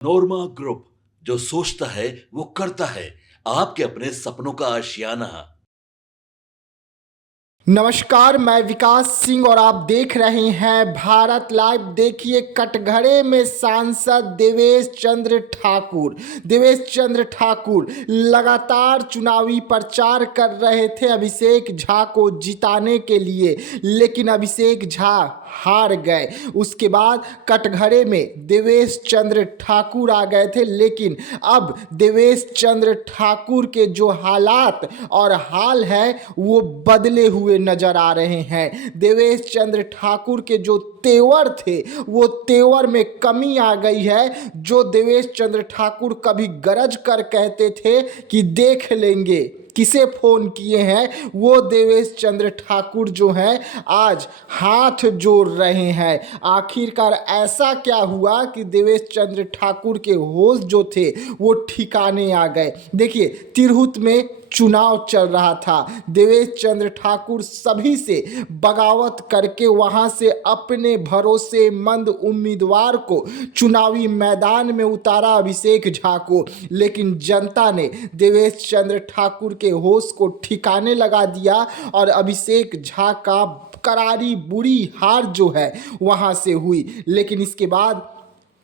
नोरमा group, जो सोचता है वो करता है। आपके अपने सपनों का आशियाना। नमस्कार, मैं विकास सिंह और आप देख रहे हैं भारत लाइव। देखिए, कटघरे में सांसद देवेश चंद्र ठाकुर लगातार चुनावी प्रचार कर रहे थे अभिषेक झा को जिताने के लिए, लेकिन अभिषेक झा हार गए। उसके बाद कटघरे में देवेश चंद्र ठाकुर आ गए थे, लेकिन अब देवेश चंद्र ठाकुर के जो हालात और हाल है वो बदले हुए नजर आ रहे हैं। देवेश चंद्र ठाकुर के जो तेवर थे वो तेवर में कमी आ गई है। जो देवेश चंद्र ठाकुर कभी गरज कर कहते थे कि देख लेंगे किसे फोन किए हैं, वो देवेश चंद्र ठाकुर जो हैं आज हाथ जोड़ रहे हैं। आखिरकार ऐसा क्या हुआ कि देवेश चंद्र ठाकुर के होश जो थे वो ठिकाने आ गए। देखिए, तिरहुत में चुनाव चल रहा था। देवेश चंद्र ठाकुर सभी से बगावत करके वहां से अपने भरोसेमंद उम्मीदवार को चुनावी मैदान में उतारा, अभिषेक झा को, लेकिन जनता ने देवेश चंद्र ठाकुर के होश को ठिकाने लगा दिया और अभिषेक झा का करारी बुरी हार जो है वहां से हुई। लेकिन इसके बाद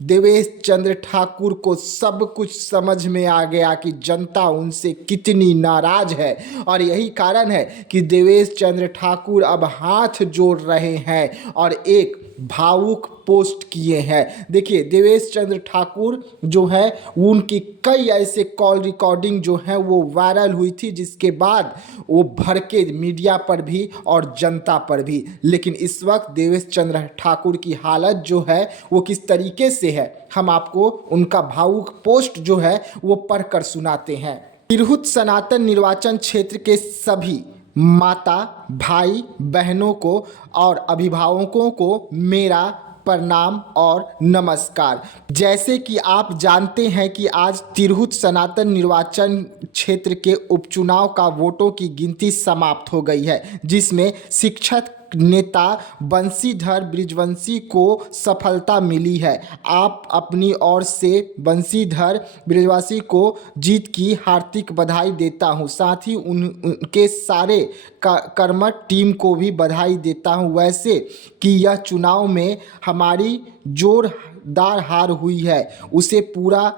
देवेश चंद्र ठाकुर को सब कुछ समझ में आ गया कि जनता उनसे कितनी नाराज है, और यही कारण है कि देवेश चंद्र ठाकुर अब हाथ जोड़ रहे हैं और एक भावुक पोस्ट किए हैं। देखिए, देवेश चंद्र ठाकुर जो है उनकी कई ऐसे कॉल रिकॉर्डिंग जो है वो वायरल हुई थी, जिसके बाद वो भड़के मीडिया पर भी और जनता पर भी। लेकिन इस वक्त देवेश चंद्र ठाकुर की हालत जो है वो किस तरीके से है, हम आपको उनका भावुक पोस्ट जो है वो पढ़कर सुनाते हैं। तिरहुत सनातन निर्वाचन क्षेत्र के सभी माता भाई बहनों को और अभिभावकों को मेरा प्रणाम और नमस्कार। जैसे कि आप जानते हैं कि आज तिरहुत सनातन निर्वाचन क्षेत्र के उपचुनाव का वोटों की गिनती समाप्त हो गई है, जिसमें शिक्षक नेता बंशीधर बृजवंशी को सफलता मिली है। आप अपनी ओर से बंशीधर बृजवंशी को जीत की हार्दिक बधाई देता हूं। साथ ही उनके सारे कर्मठ टीम को भी बधाई देता हूं। वैसे कि यह चुनाव में हमारी जोरदार हार हुई है, उसे पूरा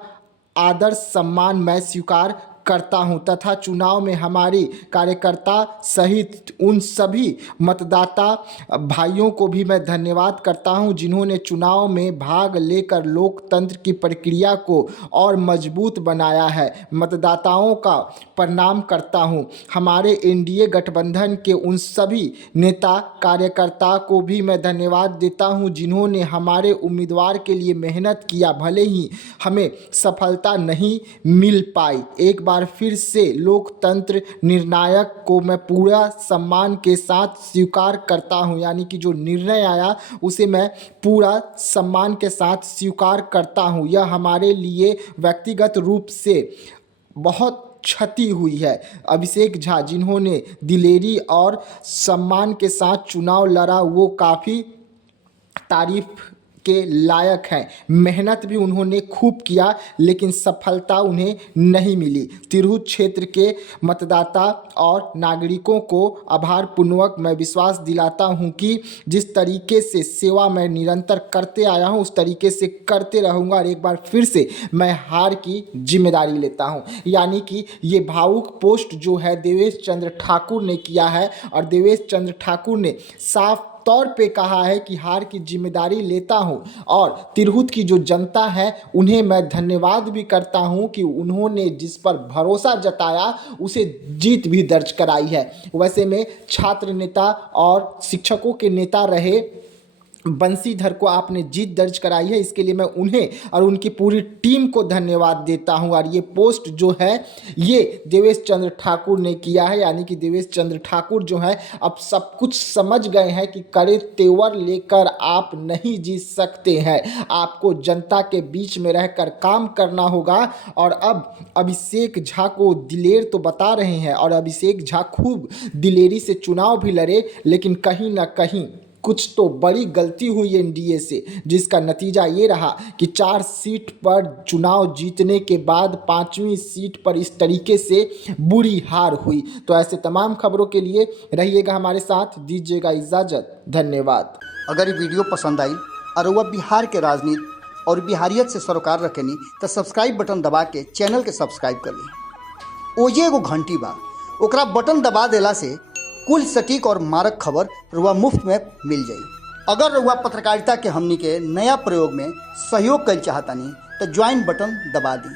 आदर सम्मान मैं स्वीकार करता हूं तथा चुनाव में हमारी कार्यकर्ता सहित उन सभी मतदाता भाइयों को भी मैं धन्यवाद करता हूं, जिन्होंने चुनाव में भाग लेकर लोकतंत्र की प्रक्रिया को और मजबूत बनाया है। मतदाताओं का प्रणाम करता हूं। हमारे एनडीए गठबंधन के उन सभी नेता कार्यकर्ता को भी मैं धन्यवाद देता हूं, जिन्होंने हमारे उम्मीदवार के लिए मेहनत किया, भले ही हमें सफलता नहीं मिल पाई। एक बार फिर से लोकतंत्र निर्णायक को मैं पूरा सम्मान के साथ स्वीकार करता हूं, यानी कि जो निर्णय आया उसे मैं पूरा सम्मान के साथ स्वीकार करता हूं। यह हमारे लिए व्यक्तिगत रूप से बहुत क्षति हुई है। अभिषेक झा जिन्होंने दिलेरी और सम्मान के साथ चुनाव लड़ा, वो काफ़ी तारीफ के लायक हैं। मेहनत भी उन्होंने खूब किया, लेकिन सफलता उन्हें नहीं मिली। तिरहुत क्षेत्र के मतदाता और नागरिकों को आभारपूर्वक मैं विश्वास दिलाता हूं कि जिस तरीके से सेवा मैं निरंतर करते आया हूं उस तरीके से करते रहूंगा, और एक बार फिर से मैं हार की जिम्मेदारी लेता हूं। यानी कि ये भावुक पोस्ट जो है देवेश चंद्र ठाकुर ने किया है, और देवेश चंद्र ठाकुर ने साफ तौर पे कहा है कि हार की जिम्मेदारी लेता हूं, और तिरहुत की जो जनता है उन्हें मैं धन्यवाद भी करता हूं कि उन्होंने जिस पर भरोसा जताया उसे जीत भी दर्ज कराई है। वैसे में छात्र नेता और शिक्षकों के नेता रहे बंशीधर को आपने जीत दर्ज कराई है, इसके लिए मैं उन्हें और उनकी पूरी टीम को धन्यवाद देता हूं। और ये पोस्ट जो है ये देवेश चंद्र ठाकुर ने किया है, यानी कि देवेश चंद्र ठाकुर जो है अब सब कुछ समझ गए हैं कि कड़े तेवर लेकर आप नहीं जीत सकते हैं, आपको जनता के बीच में रहकर काम करना होगा। और अब अभिषेक झा को दिलेर तो बता रहे हैं, और अभिषेक झा खूब दिलेरी से चुनाव भी लड़े, लेकिन कहीं ना कहीं कुछ तो बड़ी गलती हुई एनडीए से, जिसका नतीजा ये रहा कि 4 सीट पर चुनाव जीतने के बाद 5वीं सीट पर इस तरीके से बुरी हार हुई। तो ऐसे तमाम खबरों के लिए रहिएगा हमारे साथ, दीजिएगा इजाज़त, धन्यवाद। अगर ये वीडियो पसंद आई और वह बिहार के राजनीति और बिहारियत से सरोकार रखेनी तो सब्सक्राइब बटन दबा के चैनल के सब्सक्राइब कर ली। ओजे एगो घंटी बा, ओकरा बटन दबा देला से कुल सटीक और मारक खबर रुआ मुफ्त में मिल जाई। अगर रुआ पत्रकारिता के हमनी के नया प्रयोग में सहयोग कर चाहतानी तो ज्वाइन बटन दबा दी।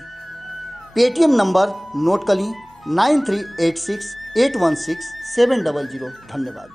पेटीएम नंबर नोट कर ली 9386816700। धन्यवाद।